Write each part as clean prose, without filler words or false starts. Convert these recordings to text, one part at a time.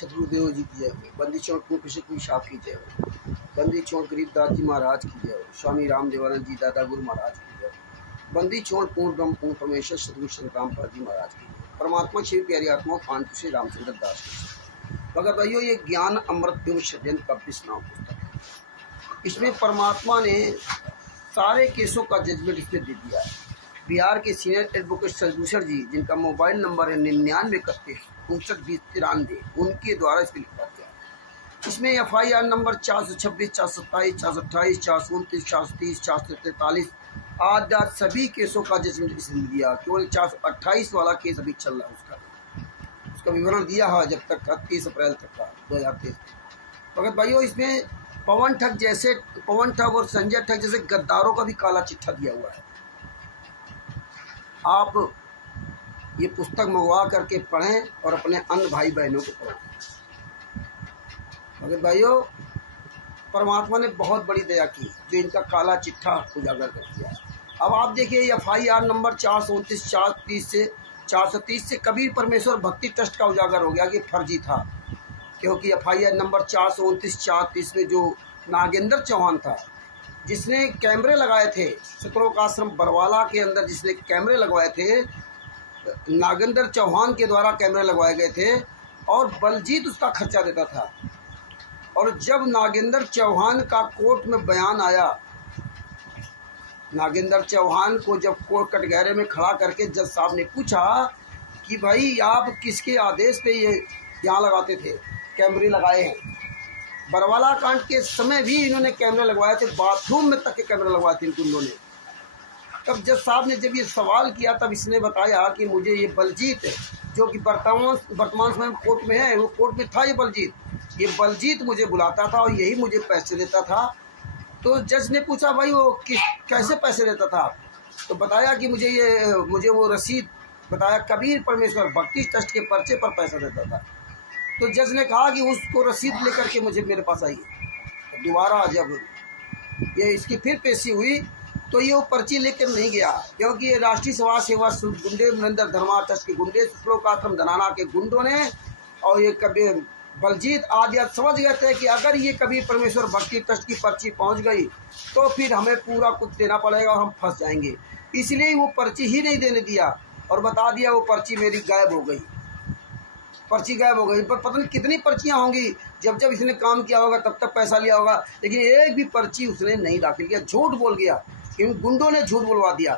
छत्रदेव जी की जय हो, बंदी चौक कुशेश्वर साहब की जय हो, बंदी चौक गरीबदास जी महाराज की जय हो, स्वामी रामदेवानंद जी दादा गुरु महाराज की जय हो, बंदी चौक पूर्ण ब्रह्म पूर्ण परमेश्वर सदगुरु संतरामपाल जी महाराज की जय, परमात्मा शिव प्यारी आत्मा कांटू से रामचंद्र दास की। मगर भाइयों, ये ज्ञान अमृत एवं षड्यंत्र का विस्नाव पुस्तक है। इसमें परमात्मा ने सारे केसों का जजमेंट इसमें दे दिया है। बिहार के सीनियर एडवोकेट सदभूषण जी, जिनका मोबाइल नंबर है 9931 उनके द्वारा इसमें लिखा गया है। इसमें FIR नंबर 426, 427, 428, 429, 430, 443 आदि सभी केसों का जजमेंट इसने दिया। केवल 428 वाला केस अभी चल रहा है, उसका विवरण दिया है जब तक का 30 अप्रैल तक का 2023। मगर भाइयों, इसमें पवन ठग और संजय ठग जैसे गद्दारों का भी काला चिट्ठा दिया हुआ है। आप ये पुस्तक मंगवा करके पढ़ें और अपने अन्य भाई बहनों को पढ़ाएं। मगर भाइयों, परमात्मा ने बहुत बड़ी दया की जो इनका काला चिट्ठा उजागर कर दिया। अब आप देखिए, FIR नंबर 429, 430 से कबीर परमेश्वर भक्ति ट्रस्ट का उजागर हो गया कि फर्जी था, क्योंकि FIR नंबर 429, 430 में जो नागेंद्र चौहान था, जिसने कैमरे लगाए थे सतलोक आश्रम बरवाला के अंदर, जिसने कैमरे लगवाए थे, नागेंद्र चौहान के द्वारा कैमरे लगवाए गए थे और बलजीत उसका खर्चा देता था। और जब नागेंद्र चौहान का कोर्ट में बयान आया, नागेंद्र चौहान को जब कोर्ट कटघरे में खड़ा करके जज साहब ने पूछा कि भाई आप किसके आदेश पे ये यहाँ लगाते थे, कैमरे लगाए हैं। बरवाला कांड के समय भी इन्होंने कैमरे लगवाए थे, बाथरूम में तक के कैमरे लगवाए थे इन्होंने। तब जज साहब ने जब ये सवाल किया, तब इसने बताया कि मुझे ये बलजीत, जो कि वर्तमान समय कोर्ट में है, वो कोर्ट में था ये बलजीत मुझे बुलाता था और यही मुझे पैसे देता था। तो जज ने पूछा भाई वो कैसे पैसे देता था, तो बताया कि मुझे वो रसीद बताया, कबीर परमेश्वर भक्ति ट्रस्ट के पर्चे पर पैसा देता था। तो जज ने कहा कि उसको रसीद लेकर के मुझे मेरे पास आइए। दोबारा जब ये इसकी फिर पेशी हुई तो ये वो पर्ची लेकर नहीं गया, क्योंकि ये राष्ट्रीय समाज सेवा गुंडे नरेंद्र धर्मा ट्रस्ट के गुंडे, श्लोक आश्रम धनाना के गुंडों ने और ये कबीर बलजीत आदि समझ गए थे कि अगर ये कबीर परमेश्वर भक्ति ट्रस्ट की पर्ची पहुंच गई तो फिर हमें पूरा कुछ देना पड़ेगा और हम फंस जाएंगे। इसलिए वो पर्ची ही नहीं देने दिया और बता दिया वो पर्ची मेरी गायब हो गई, पर्ची गायब हो गई। पर पता नहीं कितनी पर्चियां होंगी, जब इसने काम किया होगा तब तक पैसा लिया होगा, लेकिन एक भी पर्ची उसने नहीं दाखिल किया, झूठ बोल गया। इन गुंडों ने झूठ बोलवा दिया।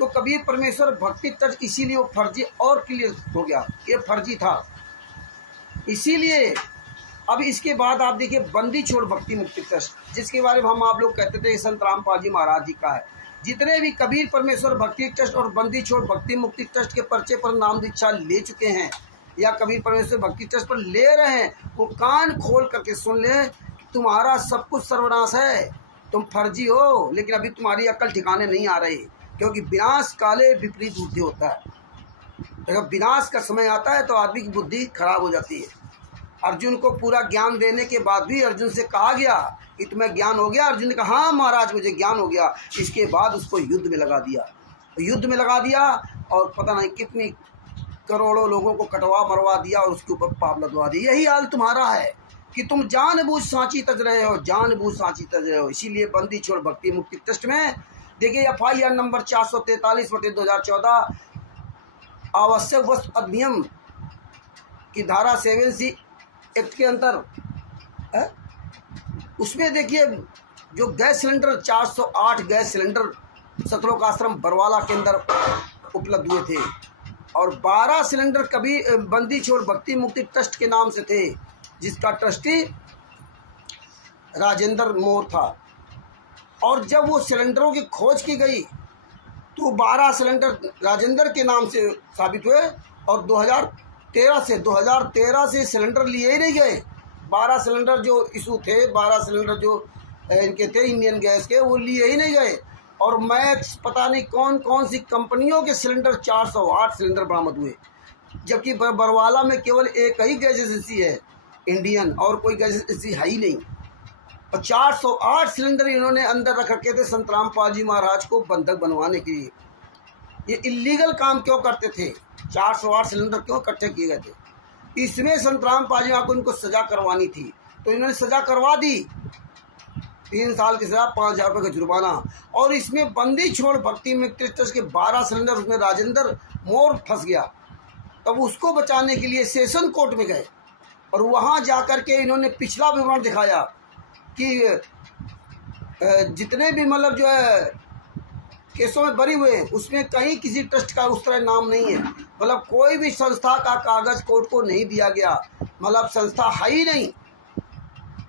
तो कबीर परमेश्वर भक्ति ट्रस्ट इसीलिए वो फर्जी और क्लियर हो गया, ये फर्जी था। इसीलिए अब इसके बाद आप देखिए बंदी छोड़ भक्ति मुक्ति ट्रस्ट, जिसके बारे में हम आप लोग कहते थे संत रामपाल जी महाराज जी का है। जितने भी कबीर परमेश्वर भक्ति ट्रस्ट और बंदी छोड़ भक्ति मुक्ति ट्रस्ट के पर्चे पर नाम दीक्षा ले चुके हैं या कबीर परमेश्वर भक्ति ट्रस्ट पर ले रहे हैं, वो कान खोल करके सुन ले, तुम्हारा सब कुछ सर्वनाश है, तुम फर्जी हो, लेकिन अभी तुम्हारी अक्ल ठिकाने नहीं आ रही, क्योंकि विनाश काले विपरीत बुद्धि होता है। जब विनाश का समय आता है तो आदमी की बुद्धि खराब हो जाती है। अर्जुन को पूरा ज्ञान देने के बाद भी अर्जुन से कहा गया कि तुम्हें ज्ञान हो गया। अर्जुन ने कहा हाँ महाराज मुझे ज्ञान हो गया। इसके बाद उसको युद्ध में लगा दिया और पता नहीं कितनी करोड़ों लोगों को कटवा मरवा दिया और उसके ऊपर पाप लदवा दिया। यही हाल तुम्हारा है कि तुम जानबूझ सांची तज रहे हो। इसीलिए बंदी छोड़ भक्ति मुक्ति ट्रस्ट में देखिए FIR नंबर 443/2014 आवश्यक वस्तु अधिनियम की धारा 7C एक्ट के अंतर है, उसमें देखिए जो गैस सिलेंडर 408 गैस सिलेंडर सतलोक आश्रम बरवाला के अंदर उपलब्ध हुए थे और 12 सिलेंडर कभी बंदी छोड़ भक्ति मुक्ति ट्रस्ट के नाम से थे, जिसका ट्रस्टी राजेंद्र मोर था। और जब वो सिलेंडरों की खोज की गई तो 12 सिलेंडर राजेंद्र के नाम से साबित हुए और 2013 से सिलेंडर लिए ही नहीं गए। 12 सिलेंडर जो इशू थे, 12 सिलेंडर जो इनके थे इंडियन गैस के, वो लिए ही नहीं गए। और मैक्स पता नहीं कौन कौन सी कंपनियों के सिलेंडर 408 सिलेंडर बरामद हुए, जबकि बरवाला में केवल एक ही गैस एजेंसी है इंडियन, और कोई गैस एजेंसी है ही नहीं। और 408 सिलेंडर इन्होंने अंदर रख रखे थे संत रामपाल जी महाराज को बंधक बनवाने के लिए। ये इलीगल काम क्यों करते थे? 408 सिलेंडर क्यों इकट्ठे किए गए थे? इसमें संतराम पाजीमा को इनको सज़ा करवानी थी, तो इन्होंने सज़ा करवा दी। 3 साल की सज़ा, 5,000 रुपये का जुर्माना। और इसमें बंदी छोड़ भक्ति मित्र ट्रस्ट के 12 सिलेंडर, उसमें राजेंद्र मोर फंस गया। तब उसको बचाने के लिए सेशन कोर्ट में गए और वहाँ जाकर के इन्होंने पिछला विवरण दिखाया कि जितने भी मतलब जो है केसों में बरी हुए उसमें कहीं किसी ट्रस्ट का उस तरह नाम नहीं है। मतलब कोई भी संस्था का कागज़ कोर्ट को नहीं दिया गया, मतलब संस्था है ही नहीं।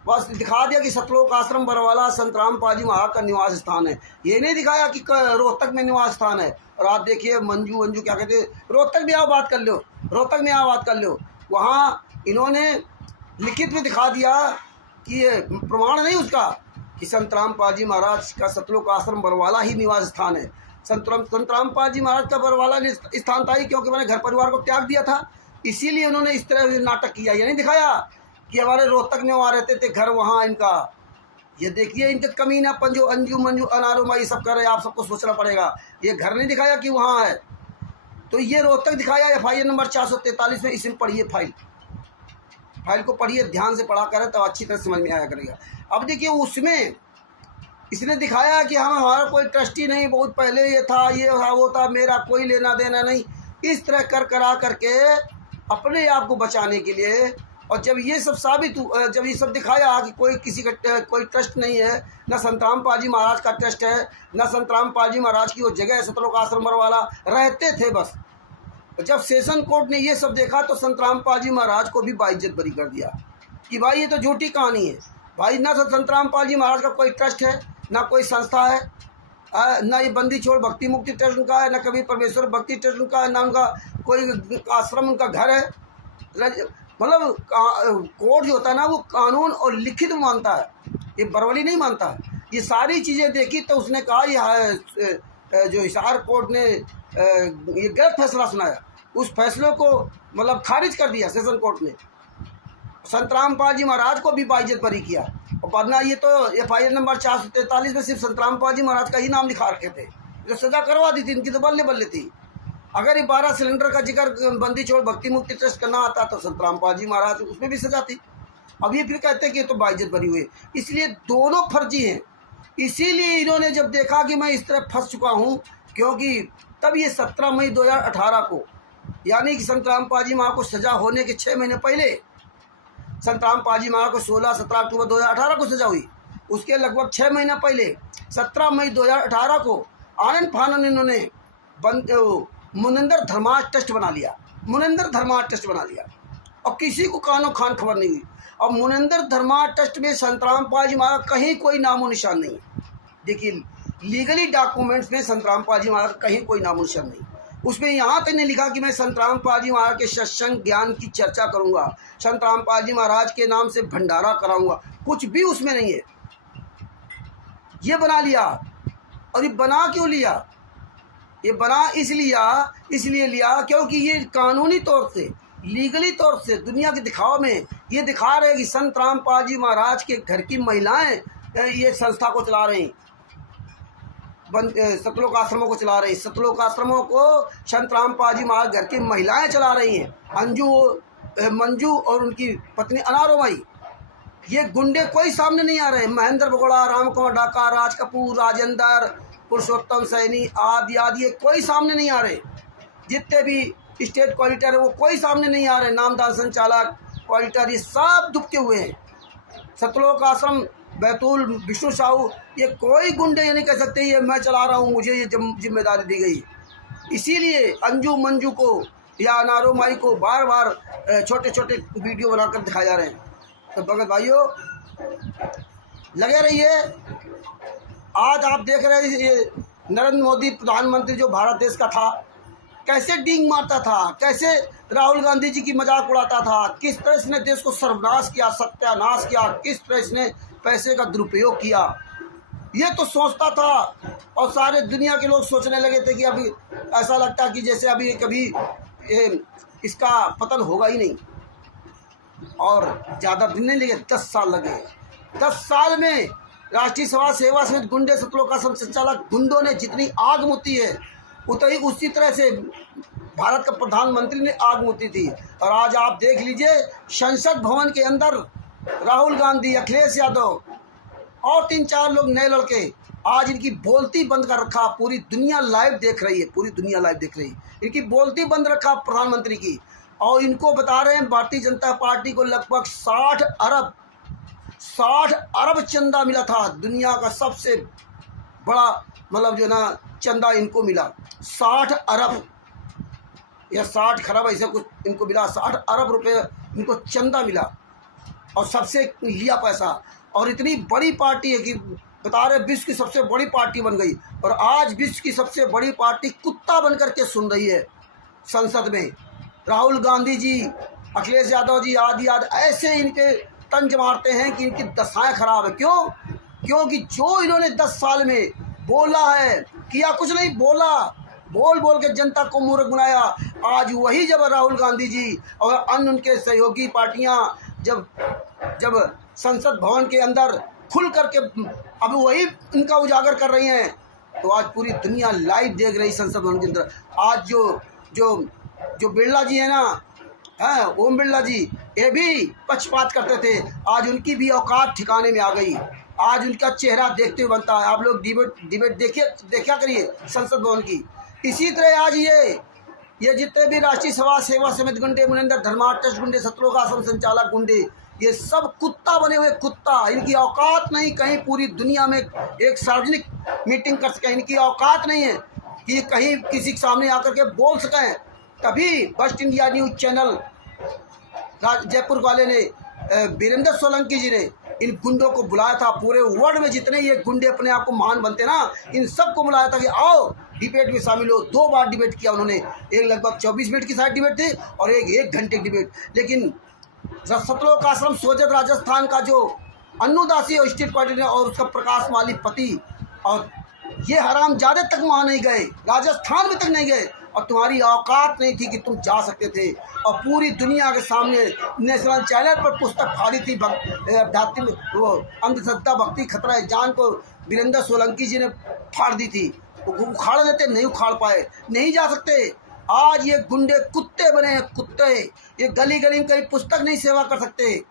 बस दिखा दिया कि सतलोक आश्रम बरवाला संतराम पाजी महाराज का निवास स्थान है। ये नहीं दिखाया कि रोहतक में निवास स्थान है। और आप देखिए मंजू क्या कहते हैं, रोहतक में आओ बात कर लो, रोहतक में आओ बात कर लो। वहाँ इन्होंने लिखित में दिखा दिया कि ये प्रमाण नहीं उसका कि संतराम पाजी महाराज का सतलोक आश्रम बरवाला ही निवास स्थान है। संतराम पाजी महाराज का बरवाला स्थान था ही क्योंकि मैंने घर परिवार को त्याग दिया था, इसीलिए उन्होंने इस तरह नाटक किया। ये नहीं दिखाया कि हमारे रोहतक में वहाँ रहते थे, घर वहाँ इनका। ये देखिए इनका कमीनापन जो अंजू मंजू अनारुमा ये सब कर रहे हैं, आप सबको सोचना पड़ेगा। ये घर नहीं दिखाया कि वहाँ है, तो ये रोहतक दिखाया। FIR नंबर 443 में, इसमें पढ़िए फाइल को पढ़िए, ध्यान से पढ़ा करें तो अच्छी तरह समझ में आया करेगा। अब देखिए उसमें इसने दिखाया कि हमारा कोई ट्रस्टी नहीं, बहुत पहले ये था, ये था, वो था, मेरा कोई लेना देना नहीं। इस तरह करा करके अपने आप को बचाने के लिए। और जब ये सब जब ये सब दिखाया कि कोई किसी का कोई ट्रस्ट नहीं है, न संतराम पाजी महाराज का ट्रस्ट है, न संतराम पाजी महाराज की वो जगह सतलोक आश्रम बरवाला रहते थे बस। जब सेशन कोर्ट ने ये सब देखा तो संतराम पाजी महाराज को भी बाइज्जत बरी कर दिया कि भाई ये तो झूठी कहानी है भाई। ना संतराम पाजी महाराज का कोई ट्रस्ट है, ना कोई संस्था है, ना ये बंदी छोड़ भक्ति मुक्ति ट्रस्ट उनका है, ना कभी परमेश्वर भक्ति ट्रस्ट उनका है, ना उनका कोई आश्रम उनका घर है। मतलब कोर्ट जो होता है ना वो कानून और लिखित मानता है, ये बरवली नहीं मानता है। ये सारी चीज़ें देखी तो उसने कहा यह जो हिसार कोर्ट ने ये गलत फैसला सुनाया, उस फैसले को मतलब खारिज कर दिया सेशन कोर्ट ने। संतराम पाजी महाराज को भी बाइज्जत बरी किया। और वरना ये तो FIR नंबर 443 में सिर्फ संतराम पाजी महाराज का ही नाम लिखा रखे थे, जो सजा करवा दी थी इनकी तो बल्ले थी। अगर ये 12 सिलेंडर का जिक्र बंदी छोड़ भक्ति मुक्ति ट्रस्ट करना आता तो संतराम पाजी महाराज उसमें भी सजा थी। अब ये फिर कहते हैं कि ये तो बाइज्जत बरी हुई, इसलिए दोनों फर्जी हैं। इसीलिए इन्होंने जब देखा कि मैं इस तरह फंस चुका हूँ, क्योंकि तब ये 17 मई 2018 को, यानी कि संतराम पाजी महाराज को सजा होने के 6 महीने पहले, संतराम पाजी महाराज को 16-17 अक्टूबर 2018 को सजा हुई, उसके लगभग 6 महीना पहले 17 मई 2018 को आनंद फानन इन्होंने मुनिंदर धर्मार्थ ट्रस्ट बना लिया। मुनिंदर धर्मार्थ ट्रस्ट बना लिया और किसी को कानो खान खबर नहीं हुई। और मुनिंदर धर्मार्थ ट्रस्ट में संतराम पाजी महाराज कहीं कोई नामो निशान नहीं है। देखिए लीगली डॉक्यूमेंट्स में संतराम पाजी महाराज कहीं कोई नामो निशान नहीं। उसमें यहाँ तक नहीं लिखा कि मैं संतराम पाजी महाराज के सत्संग ज्ञान की चर्चा करूँगा, संतराम पाजी महाराज के नाम से भंडारा कराऊँगा, कुछ भी उसमें नहीं है। ये बना लिया। और ये बना क्यों लिया? ये बना इसलिए लिया क्योंकि ये कानूनी तौर से, लीगली तौर से दुनिया के दिखावा में ये दिखा रहे कि संतराम पाजी महाराज के घर की महिलाएं ये संस्था को चला रही, सतलोक आश्रमों को चला रही। सतलोक आश्रमों को संतराम पाजी महाराज घर की महिलाएं चला रही हैं, मंजू और उनकी पत्नी अनारोमाई। ये गुंडे कोई सामने नहीं आ रहे। महेंद्र बगोड़ा, राम कुमार डाका, राज कपूर, राजेंद्र, पुरुषोत्तम सैनी आदि ये कोई सामने नहीं आ रहे। जितने भी स्टेट क्वालिटर है वो कोई सामने नहीं आ रहे। नामदार संचालक क्वालिटर ये सब दुबके हुए हैं। सतलोक आश्रम, बैतूल, विष्णु साहू, ये कोई गुंडे ये नहीं कह सकते ये मैं चला रहा हूँ, मुझे ये जिम्मेदारी दी गई। इसीलिए अंजू मंजू को या अनारो माई को बार बार छोटे छोटे वीडियो बनाकर दिखाए जा रहे हैं। तो भगत भाइयों लगे रहिए। आज आप देख रहे हैं ये नरेंद्र मोदी प्रधानमंत्री जो भारत देश का था, कैसे डींग मारता था, कैसे राहुल गांधी जी की मजाक उड़ाता था, किस तरह इसने देश को सर्वनाश किया, सत्यानाश किया, किस तरह इसने पैसे का दुरुपयोग किया। ये तो सोचता था और सारे दुनिया के लोग सोचने लगे थे कि अभी ऐसा लगता कि जैसे अभी कभी इसका पतन होगा ही नहीं। और ज़्यादा दिन नहीं लगे, 10 साल लगे। 10 साल में राष्ट्रीय समाज सेवा समिति गुंडे सतलोक आश्रम संचालक गुंडों ने जितनी आग मुती है उतनी उसी तरह से भारत का प्रधानमंत्री ने आग मूती थी। और आज आप देख लीजिए संसद भवन के अंदर राहुल गांधी, अखिलेश यादव और 3-4 लोग नए लड़के, आज इनकी बोलती बंद कर रखा। पूरी दुनिया लाइव देख रही है, पूरी दुनिया लाइव देख रही है। इनकी बोलती बंद रखा प्रधानमंत्री की। और इनको बता रहे हैं भारतीय जनता पार्टी को लगभग 60 अरब चंदा मिला था। दुनिया का सबसे बड़ा मतलब जो ना चंदा इनको मिला 60 अरब या 60 खरब ऐसा कुछ इनको मिला। 60 अरब रुपए इनको चंदा मिला और सबसे लिया पैसा। और इतनी बड़ी पार्टी है कि बता रहे विश्व की सबसे बड़ी पार्टी बन गई। और आज विश्व की सबसे बड़ी पार्टी कुत्ता बन करके सुन रही है संसद में। राहुल गांधी जी, अखिलेश यादव जी आदि ऐसे इनके तंज मारते हैं कि इनकी दशाएं खराब है। क्यों? क्योंकि जो इन्होंने 10 साल में बोला है, किया कुछ नहीं, बोल बोल के जनता को मूर्ख बनाया। आज वही जब राहुल गांधी जी और अन्य उनके सहयोगी पार्टियां जब संसद भवन के अंदर खुल करके अब वही इनका उजागर कर रही हैं, तो आज पूरी दुनिया लाइव देख रही संसद भवन के अंदर। आज जो बिरला जी है ना, ओम बिरला जी, ये भी पक्षपात करते थे। आज उनकी भी औकात ठिकाने में आ गई। आज उनका चेहरा देखते हुए बनता है। आप लोग डिबेट देखा करिए संसद भवन की। इसी तरह आज ये जितने भी राष्ट्रीय सभा सेवा समिति गुंडे, मुनिंदर धर्मार्थ गुंडे, सतलोक आश्रम संचालक गुंडे, ये सब कुत्ता बने हुए कुत्ता। इनकी औकात नहीं कहीं पूरी दुनिया में एक सार्वजनिक मीटिंग कर सकें। इनकी औकात नहीं है कि कहीं किसी के सामने आकर के बोल सकें। तभी first India news channel Jaipur वाले ने, वीरेंद्र सोलंकी जी ने इन गुंडों को बुलाया था। पूरे वर्ल्ड में जितने ये गुंडे अपने आप को महान बनते ना, इन सबको बुलाया था कि आओ डिबेट में शामिल हो। 2 बार डिबेट किया उन्होंने। एक लगभग 24 मिनट की शायद डिबेट थी और एक 1 घंटे की डिबेट। लेकिन सतलोक आश्रम सोजत राजस्थान का जो अन्नूदासी और स्टेट पार्टी ने और उसका प्रकाश माली पति, और ये हरामजादे तक वहाँ नहीं गए, राजस्थान में तक नहीं गए। और तुम्हारी औकात नहीं थी कि तुम जा सकते थे। और पूरी दुनिया के सामने नेशनल चैनल पर पुस्तक फाड़ी थी, वो अंधश्रद्धा भक्ति खतरा है जान को वीरेंद्र सोलंकी जी ने फाड़ दी थी। उखाड़ देते, नहीं उखाड़ पाए, नहीं जा सकते। आज ये गुंडे कुत्ते बने हैं, कुत्ते। ये गली गली में कहीं पुस्तक नहीं सेवा कर सकते।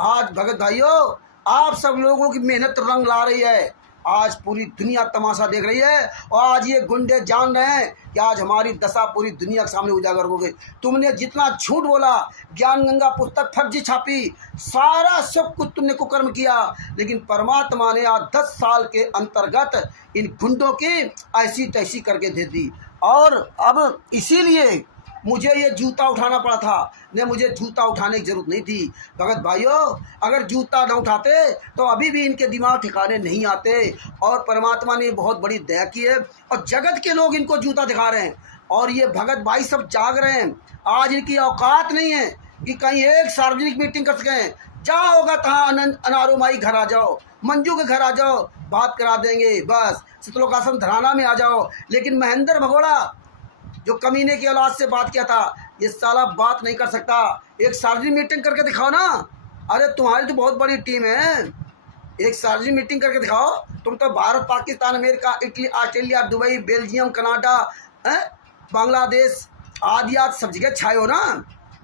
आज भगत भाइयों, आप सब लोगों की मेहनत रंग ला रही है। आज पूरी दुनिया तमाशा देख रही है और आज ये गुंडे जान रहे हैं कि आज हमारी दशा पूरी दुनिया के सामने उजागर हो गई। तुमने जितना झूठ बोला, ज्ञान गंगा पुस्तक फर्जी छापी, सारा सब कुछ तुमने कुकर्म किया, लेकिन परमात्मा ने आज 10 साल के अंतर्गत इन गुंडों की ऐसी तैसी करके दे दी। और अब इसीलिए मुझे ये जूता उठाना पड़ा था। ने मुझे जूता उठाने की जरूरत नहीं थी। भगत भाइयों, अगर जूता न उठाते तो अभी भी इनके दिमाग ठिकाने नहीं आते। और परमात्मा ने बहुत बड़ी दया की है और जगत के लोग इनको जूता दिखा रहे हैं। और ये भगत भाई सब जाग रहे हैं। आज इनकी औकात नहीं है कि कहीं एक सार्वजनिक मीटिंग कर सकें। जहाँ होगा तहाँ अनारो माई घर आ जाओ, मंजू के घर आ जाओ, बात करा देंगे। बस सतलोक आश्रम धराना में आ जाओ। लेकिन महेंद्र भगोड़ा जो कमीने की औलाद से बात किया था, ये साला बात नहीं कर सकता। एक सार्वजनिक मीटिंग करके दिखाओ ना। अरे तुम्हारी तो बहुत बड़ी टीम है, एक सार्वजनिक मीटिंग करके दिखाओ। तुम तो Bharat, Pakistan, America, Italy, Australia, Dubai, Belgium, Canada, Bangladesh आदि सब जगह छाए हो ना।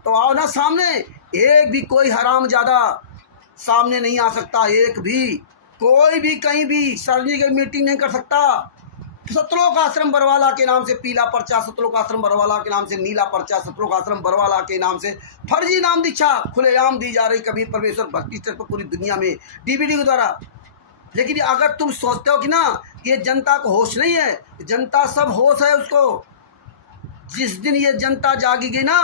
तो आओ ना सामने। एक भी कोई हरामजादा सामने नहीं आ सकता। एक भी कोई भी कहीं भी सार्वजनिक मीटिंग नहीं कर सकता। सतलोक आश्रम बरवाला के नाम से पीला पर्चा, सतलोक आश्रम बरवाला के नाम से नीला पर्चा, सतलोक आश्रम बरवाला के नाम से फर्जी नाम दीक्षा खुलेआम दी जा रही कबीर परमेश्वर भक्ति पर पूरी दुनिया में डीवीडी के द्वारा। लेकिन अगर तुम सोचते हो कि ना ये जनता को होश नहीं है, जनता सब होश है उसको। जिस दिन ये जनता जागेगी ना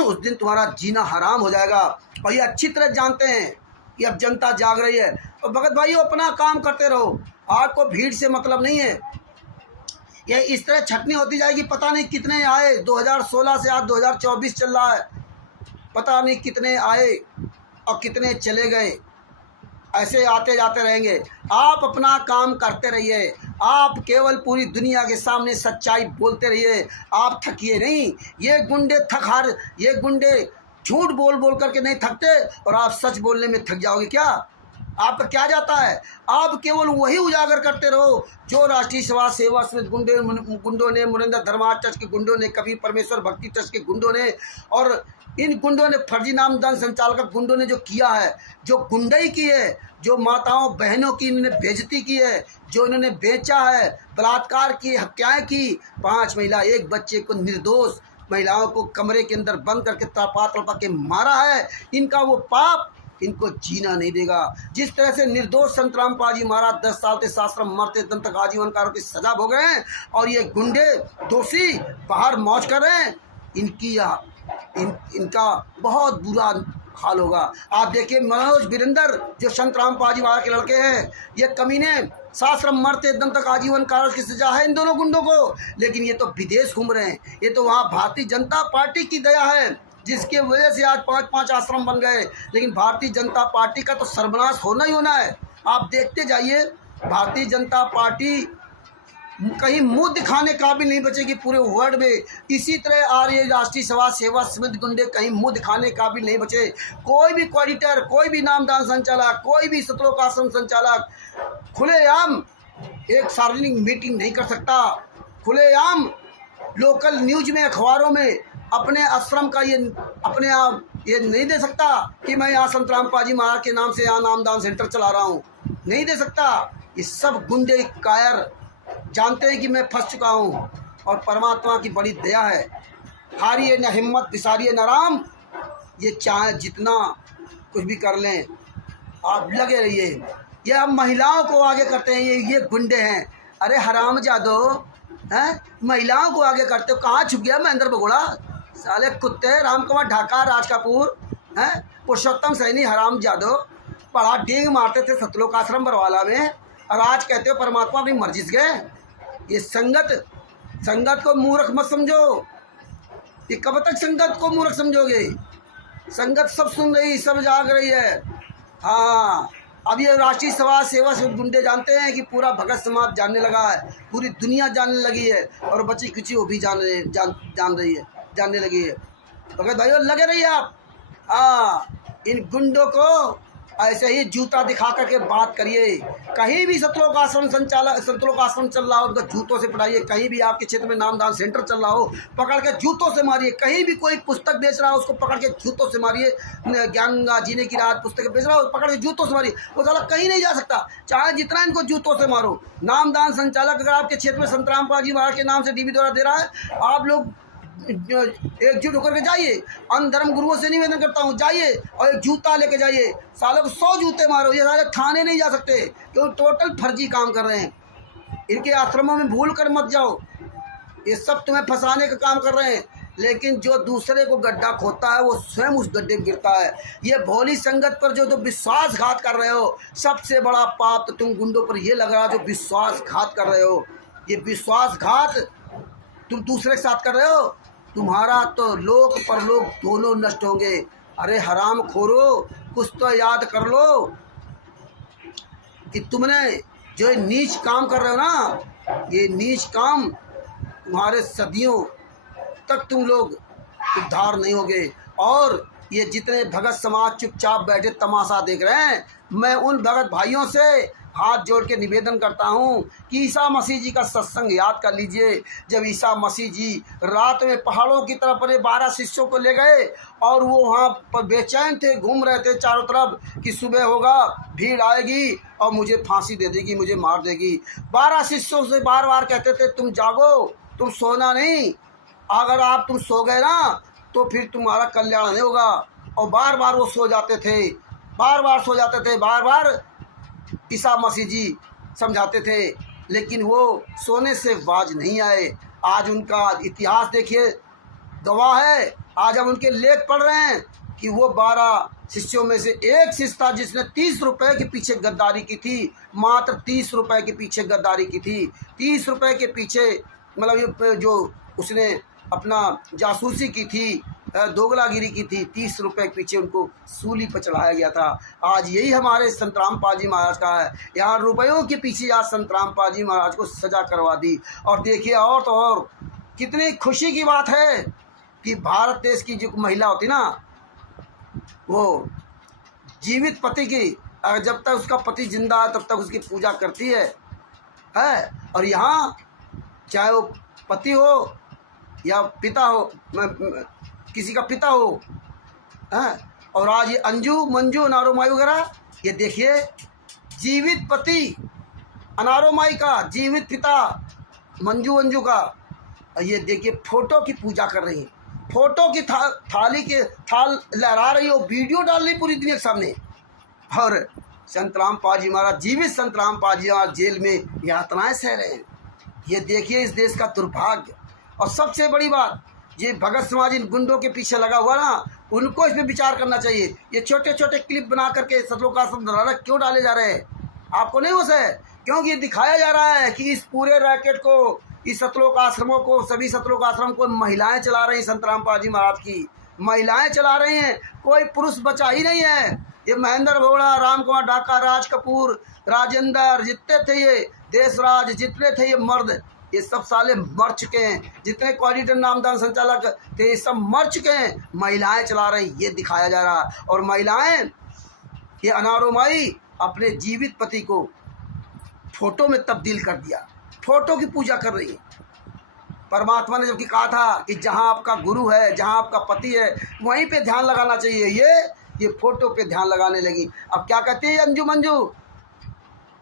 उस दिन तुम्हारा जीना हराम हो जाएगा। और ये अच्छी तरह जानते हैं कि अब जनता जाग रही है। और भगत भाइयों, अपना काम करते रहो, आपको भीड़ से मतलब नहीं है। ये इस तरह छटनी होती जाएगी। पता नहीं कितने आए, 2016 से आज 2024 चल रहा है, पता नहीं कितने आए और कितने चले गए। ऐसे आते जाते रहेंगे। आप अपना काम करते रहिए। आप केवल पूरी दुनिया के सामने सच्चाई बोलते रहिए। आप थकिए नहीं। ये गुंडे झूठ बोल बोल करके नहीं थकते और आप सच बोलने में थक जाओगे क्या? आपका क्या जाता है? आप केवल वही उजागर करते रहो जो राष्ट्रीय समाज सेवा समिति गुंडों ने, मुनिंदर धर्मार्थ ट्रस्ट के गुंडों ने, कबीर परमेश्वर भक्ति ट्रस्ट के गुंडों ने और इन गुंडों ने, फर्जी नामदान संचालक गुंडों ने जो किया है, जो गुंडई की है, जो माताओं बहनों की इन्होंने बेइज्जती की है, जो इन्होंने बेचा है, बलात्कार की, हत्याएं की, 5 महिला 1 बच्चे को, निर्दोष महिलाओं को कमरे के अंदर बंद करके तड़पा तड़पा के मारा है, इनका वो पाप इनको जीना नहीं देगा। जिस तरह से निर्दोष संतराम पाजी महाराज 10 साल से साश्रम मरते दम तक आजीवन कारों की सजा भोग गए हैं और ये गुंडे दोषी बाहर मौज कर रहे हैं, इनका बहुत बुरा हाल होगा। आप देखिए मनोज वीरेंद्र जो संतराम पाजी महाराज के लड़के हैं, ये कमीने साश्रम मरते दम तक आजीवन कारावास की सजा है इन दोनों गुंडों को, लेकिन ये तो विदेश घूम रहे हैं। ये तो वहाँ भारतीय जनता पार्टी की दया है जिसके वजह से आज 5-5 आश्रम बन गए, लेकिन भारतीय जनता पार्टी का तो सर्वनाश होना ही होना है। आप देखते जाइए, भारतीय जनता पार्टी कहीं मुंह दिखाने का भी नहीं बचेगी पूरे वर्ल्ड में। इसी तरह आर्य राष्ट्रीय समाज सेवा समिति गुंडे कहीं मुंह दिखाने का भी नहीं बचे। कोई भी कोऑर्डिनेटर, कोई भी नामदान संचालक, कोई भी सतलोक आश्रम संचालक खुलेआम एक सार्वजनिक मीटिंग नहीं कर सकता, खुलेआम लोकल न्यूज में, अखबारों में अपने आश्रम का ये अपने आप ये नहीं दे सकता कि मैं यहाँ संतराम पाजी महाराज के नाम से यहाँ नामदान सेंटर चला रहा हूँ, नहीं दे सकता। ये सब गुंडे कायर जानते हैं कि मैं फंस चुका हूँ और परमात्मा की बड़ी दया है। हारिए न हिम्मत, बिसारिए न राम। ये चाहे जितना कुछ भी कर लें, आप लगे रहिए। ये अब महिलाओं को आगे करते हैं, ये गुंडे हैं। अरे हराम जादो हैं, महिलाओं को आगे करते हो। कहाँ छुप गया महेंद्र बगोड़ा, साले कुत्ते, राम कुमार ढाका, राज कपूर हैं, पुरुषोत्तम सैनी, हराम जादो बड़ा डींग मारते थे सतलोक आश्रम बरवाला में, और आज कहते हो परमात्मा अपनी मर्जी से गए। ये संगत को मूर्ख मत समझो। ये कब तक संगत को मूर्ख समझोगे? संगत सब सुन रही, सब जाग रही है। हाँ, अब ये राष्ट्रीय समाज सेवा से गुंडे जानते हैं कि पूरा भगत समाज जानने लगा है, पूरी दुनिया जानने लगी है, और बच्ची कुची वो भी जानने लगी है। भगत भाइयों लगे रहिए आप। हाँ, इन गुंडों को ऐसे ही जूता दिखा करके बात करिए। कहीं भी सतलोक आश्रम चल रहा हो उनका जूतों से पढ़ाइए। कहीं भी आपके क्षेत्र में नामदान सेंटर चल रहा हो, पकड़ के जूतों से मारिए। कहीं भी कोई पुस्तक बेच रहा हो उसको पकड़ के जूतों से मारिए। ज्ञान जीने की रात पुस्तक बेच रहा हो, पकड़ के जूतों से मारिए। वो साला कहीं नहीं जा सकता, चाहे जितना इनको जूतों से मारो। नामदान संचालक अगर आपके क्षेत्र में संतराम पाजी महाराज के नाम से डीबी द्वारा दे रहा है, आप लोग एकजुट होकर के जाइए। अन्य धर्म गुरुओं से निवेदन करता हूँ, जाइए और एक जूता लेके जाइए। सालों को 100 जूते मारो। ये साले थाने नहीं जा सकते क्योंकि टोटल फर्जी काम कर रहे हैं। इनके आश्रमों में भूल कर मत जाओ, ये सब तुम्हें फंसाने का काम कर रहे हैं। लेकिन जो दूसरे को गड्ढा खोदता है वो स्वयं उस गड्ढे में गिरता है। ये भोली संगत पर जो विश्वासघात कर रहे हो, सबसे बड़ा पाप तो तुम गुंडों पर ये लग रहा है जो विश्वासघात कर रहे हो। ये विश्वासघात तुम दूसरे के साथ कर रहे हो, तुम्हारा तो लोक परलोक दोनों नष्ट होंगे। अरे हराम खोरो, कुछ तो याद कर लो कि तुमने जो नीच काम कर रहे हो ना, ये नीच काम तुम्हारे सदियों तक तुम लोग उद्धार नहीं होगे। और ये जितने भगत समाज चुपचाप बैठे तमाशा देख रहे हैं, मैं उन भगत भाइयों से हाथ जोड़ के निवेदन करता हूँ कि ईसा मसीह जी का सत्संग याद कर लीजिए। जब ईसा मसीह जी रात में पहाड़ों की तरफ अपने 12 शिष्यों को ले गए और वो वहाँ पर बेचैन थे, घूम रहे थे चारों तरफ कि सुबह होगा, भीड़ आएगी और मुझे फांसी दे देगी, मुझे मार देगी। 12 शिष्यों से बार बार कहते थे तुम जागो, तुम सोना नहीं। अगर आप तुम सो गए ना तो फिर तुम्हारा कल्याण नहीं होगा। और बार बार वो सो जाते थे, बार बार ईसा मसीह जी समझाते थे, लेकिन वो सोने से बाज नहीं आए। आज उनका इतिहास देखिए, गवाह है। आज हम उनके लेख पढ़ रहे हैं कि वो 12 शिष्यों में से एक शिष्य था जिसने 30 रुपए के पीछे गद्दारी की थी, मात्र 30 रुपए के पीछे गद्दारी की थी। 30 रुपए के पीछे मतलब जो उसने अपना जासूसी की थी, दोगलागिरी की थी, 30 रुपए के पीछे उनको सूली पर चढ़ाया गया था। आज यही हमारे संतराम पाजी महाराज का है। यहाँ रुपयों के पीछे आज संतराम पाजी महाराज को सजा करवा दी। और देखिए, और तो और कितनी खुशी की बात है कि भारत देश की जो महिला होती ना, वो जीवित पति की जब तक उसका पति जिंदा है तब तक उसकी पूजा करती है। और यहाँ चाहे वो पति हो या पिता हो, किसी का पिता हो, और आज ये अंजू मंजू अनारोमाई वगैरह, ये देखिए जीवित पति अनारोमाई का, जीवित पिता मंजू अंजू का, और ये देखिए फोटो की पूजा कर रही है, फोटो की थाल लहरा रही हो, वीडियो डाल रही पूरी दुनिया के सामने। और संत रामपाल जी महाराज, जीवित संत रामपाल जी महाराज जेल में यातनाएं सह रहे हैं। ये देखिए इस देश का दुर्भाग्य। और सबसे बड़ी बात, ये भगत समाज इन गुंडों के पीछे लगा हुआ ना, उनको इस पर विचार करना चाहिए। ये छोटे छोटे क्लिप बना करके सतलोक आश्रम दलाना क्यों डाले जा रहे हैं? आपको नहीं होश है? क्योंकि ये दिखाया जा रहा है कि इस पूरे रैकेट को, इस सतलोक आश्रमों को, सभी सतलोक आश्रम को महिलाएं चला रही हैं। संत रामपाल जी महाराज की महिलाएं चला रही हैं, कोई पुरुष बचा ही नहीं है। ये महेंद्र भोड़ा, राम कुमार ढाका, राज कपूर, राजेंद्र, जितने थे ये देशराज, जितने थे ये मर्द, ये सब साले मर चुके हैं। जितने कोऑर्डिनेटर नामदान संचालक थे ये सब मर चुके हैं। महिलाएं चला रही, ये दिखाया जा रहा। और महिलाएं, ये अनारोमाई अपने जीवित पति को फोटो में तब्दील कर दिया, फोटो की पूजा कर रही है। परमात्मा ने जबकि कहा था कि जहां आपका गुरु है, जहां आपका पति है, वहीं पे ध्यान लगाना चाहिए। ये फोटो पे ध्यान लगाने लगी। अब क्या कहती है अंजू मंजू,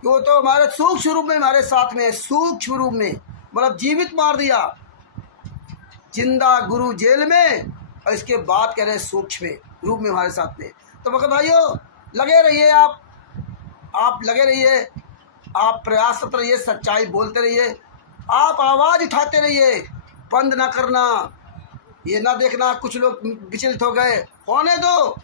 वो तो हमारे सूक्ष्म रूप में हमारे साथ में है, सूक्ष्म रूप में, मतलब जीवित मार दिया, जिंदा गुरु जेल में, और इसके बाद कह रहे सूक्ष्म रूप में हमारे साथ में। तो मगर भाइयों लगे रहिए, आप लगे रहिए, आप प्रयासरत रहिए, सच्चाई बोलते रहिए, आप आवाज़ उठाते रहिए, बंद ना करना, ये ना देखना कुछ लोग विचलित हो गए, होने दो।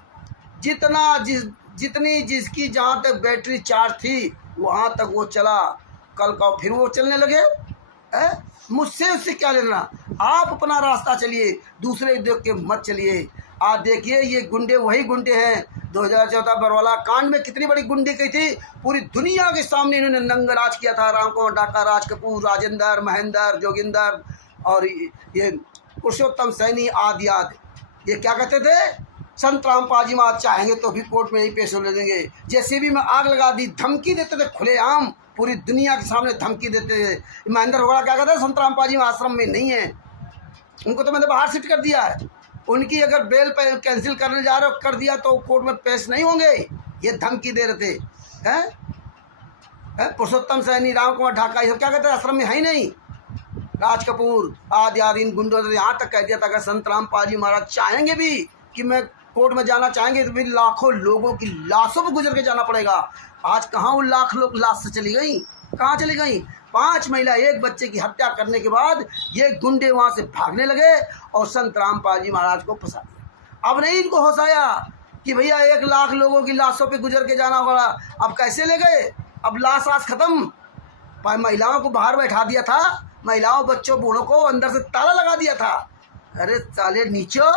जितनी जिसकी जहाँ तक बैटरी चार्ज थी वहाँ तक वो चला, कल का फिर वो चलने लगे। मुझसे उससे क्या लेना? आप अपना रास्ता चलिए, दूसरे देख के मत चलिए। आज देखिए ये गुंडे वही गुंडे हैं 2014 बरवाला कांड में कितनी बड़ी गुंडी की थी, पूरी दुनिया के सामने इन्होंने नंगराज किया था। राम कुमार ढाका, राज कपूर, राजेंद्र, महेंद्र, जोगिंदर और ये पुरुषोत्तम सैनी आदि। ये क्या कहते थे? संत रामपाल जी महाराज चाहेंगे तो भी कोर्ट में ही पेश होने देंगे। जेसीबी में आग लगा दी, धमकी देते थे खुलेआम, पूरी दुनिया के सामने धमकी देते थे। महेंद्र भोड़ा क्या कहते हैं? संत रामपाल जी आश्रम में नहीं है, उनको तो मैंने बाहर शिफ्ट कर दिया है। उनकी अगर बेल पे कैंसिल करने जा रहे हो कर दिया तो कोर्ट में पेश नहीं होंगे, ये धमकी दे रहे थे। हैं पुरुषोत्तम सैनी, राम कुमार ढाका, ये क्या कहते हैं? आश्रम में है ही नहीं। राज कपूर आदि इन गुंडों ने यहाँ तक कह दिया था अगर संत रामपाल जी महाराज चाहेंगे भी कि मैं कोर्ट में जाना चाहेंगे तो भी लाखों लोगों की लाशों पर गुजर के जाना पड़ेगा। आज कहाँ वो लाख लोग लाश से चली गई, कहाँ चली गई? 5 महिला 1 बच्चे की हत्या करने के बाद ये गुंडे वहाँ से भागने लगे और संत रामपाल जी महाराज को फंसा दिया। अब नहीं इनको होश आया कि भैया 1 लाख लोगों की लाशों पे गुजर के जाना पड़ा। अब कैसे ले गए? अब लाश आज खत्म। महिलाओं को बाहर बैठा दिया था, महिलाओं बच्चों बूढ़ों को अंदर से ताला लगा दिया था। अरे साले नीचो,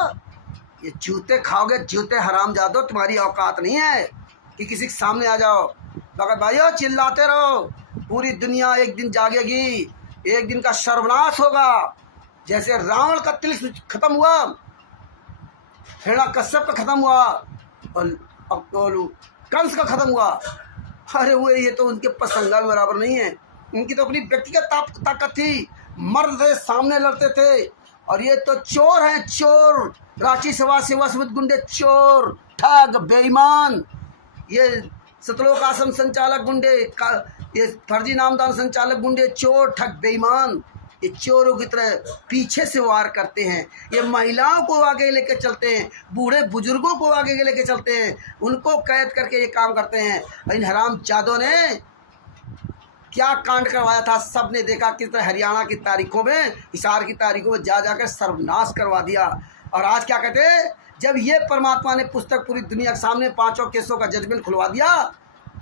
ये जूते खाओगे, जूते हरामजादो, तुम्हारी औकात नहीं है कि किसी के सामने आ जाओ। भगत भाइयों चिल्लाते रहो, पूरी दुनिया एक दिन जागेगी, एक दिन का सर्वनाश होगा। जैसे रावण का तिल खत्म हुआ, हिरण्यकश्यप का खत्म हुआ और कंस का खत्म हुआ। अरे वो ये तो उनके पसंगा में बराबर नहीं है। उनकी तो अपनी व्यक्तिगत ताकत थी, मर्द थे, सामने लड़ते थे। और ये तो चोर हैं, चोर, रांची सेवा समिति गुंडे, चोर, ठग, बेईमान। ये सतलोक आश्रम संचालक गुंडे, ये फर्जी नामदान संचालक गुंडे, चोर, ठग, बेईमान, ये चोरों की तरह पीछे से वार करते हैं। ये महिलाओं को आगे लेके चलते हैं, बूढ़े बुजुर्गों को आगे लेके चलते हैं, उनको कैद करके ये काम करते हैं। इन हरामजादों ने क्या कांड करवाया था, सब ने देखा। किस तरह हरियाणा की तारीखों में, हिसार की तारीखों में जाकर सर्वनाश करवा दिया। और आज क्या कहते हैं? जब ये परमात्मा ने पुस्तक पूरी दुनिया के सामने 5 केसों का जजमेंट खुलवा दिया,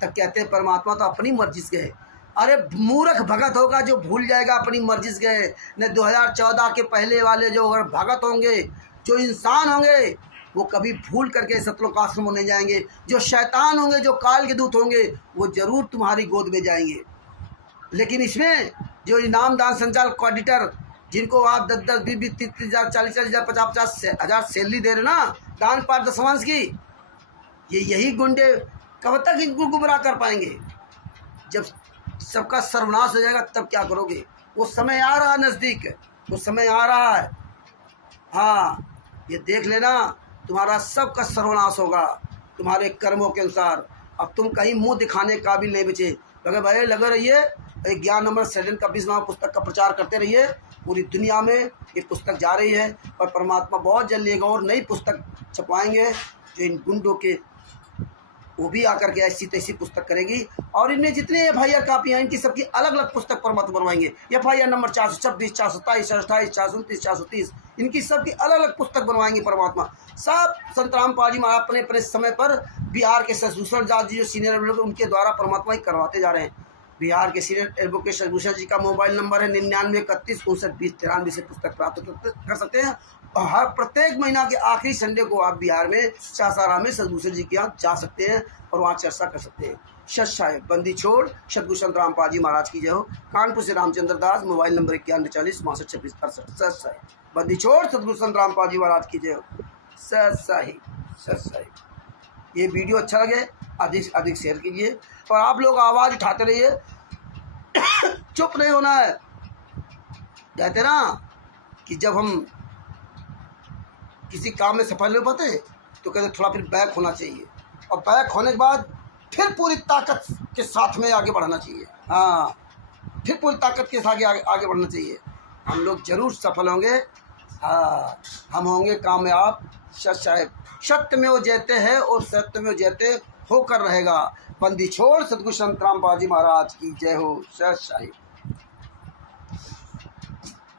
तब कहते हैं परमात्मा तो अपनी मर्जी से गए। अरे मूर्ख भगत होगा जो भूल जाएगा अपनी मर्जी से गए। न 2014 के पहले वाले जो अगर भगत होंगे, जो इंसान होंगे, वो कभी भूल करके सतलोक आश्रम नहीं जाएंगे। जो शैतान होंगे, जो काल के दूत होंगे, वो जरूर तुम्हारी गोद में जाएंगे। लेकिन इसमें जो इनामदान संचालक ऑडिटर, जिनको आप 10-10, 20-20, 30,000, 40,000, 50,000 सैलरी दे रहे ना, दान पाठ दशमांश की, यही गुंडे कब तक इनको गुमराह कर पाएंगे? जब सबका सर्वनाश हो जाएगा तब क्या करोगे? वो समय आ रहा है नज़दीक, वो समय आ रहा है। हाँ, ये देख लेना, तुम्हारा सबका सर्वनाश होगा तुम्हारे कर्मों के अनुसार। अब तुम कहीं मुंह दिखाने का भी नहीं बचे। लगे भाई, लगे रहिए, ज्ञान अमृत सृजन का 20वां पुस्तक का प्रचार करते रहिए। पूरी दुनिया में ये पुस्तक जा रही है और परमात्मा बहुत जल्दी एक और नई पुस्तक छपवाएंगे जो इन गुंडों के, वो भी आकर के ऐसी तैसी पुस्तक करेगी। और इनमें जितने FIR कापियाँ इनकी सबकी अलग अलग पुस्तक परमात्मा बनवाएंगे। FIR नंबर 426, 427, 428, 429, 430, इनकी सबकी अलग अलग पुस्तक बनवाएंगे परमात्मा। सब संत रामपाल जी महाराज अपने अपने समय पर बिहार के शशिभूषण दास जी जो सीनियर एडवोकेट उनके द्वारा परमात्मा ही करवाते जा रहे हैं। बिहार के सीनियर एडवोकेट शशिभूषण जी का मोबाइल नंबर है 9931592093 से पुस्तक प्राप्त कर सकते हैं। और हर प्रत्येक महीना के आखिरी संडे को आप बिहार में सासाराम में शशिभूषण जी के यहाँ जा सकते हैं और वहाँ चर्चा कर सकते हैं। सत साहिब, बंदी छोड़, सतगुरु संत रामपाल जी महाराज की जय हो। कानपुर से रामचंद्र दास, मोबाइल नंबर 9140 62 26 68। सत साहिब, बंदी छोड़, सतगुरु संत रामपाल जी महाराज की जय हो। सत साहिब, सत साहिब। ये वीडियो अच्छा लगे अधिक से अधिक शेयर कीजिए और आप लोग आवाज़ उठाते रहिए। चुप नहीं होना है। कहते ना कि जब हम किसी काम में सफल नहीं हो पाते तो कहते थोड़ा फिर बैक होना चाहिए, और बैक होने के बाद फिर पूरी ताकत के साथ में आगे बढ़ना चाहिए। हाँ, फिर पूरी ताकत के साथ आगे बढ़ना चाहिए। हम लोग जरूर सफल होंगे। हाँ, हम होंगे कामयाब। सत साहिब, सत्य में वो जयते हैं और सत्य में वो जयते होकर रहेगा। बंदी छोड़, सतगुरु संत रामपाल जी महाराज की जय हो। सत साहिब।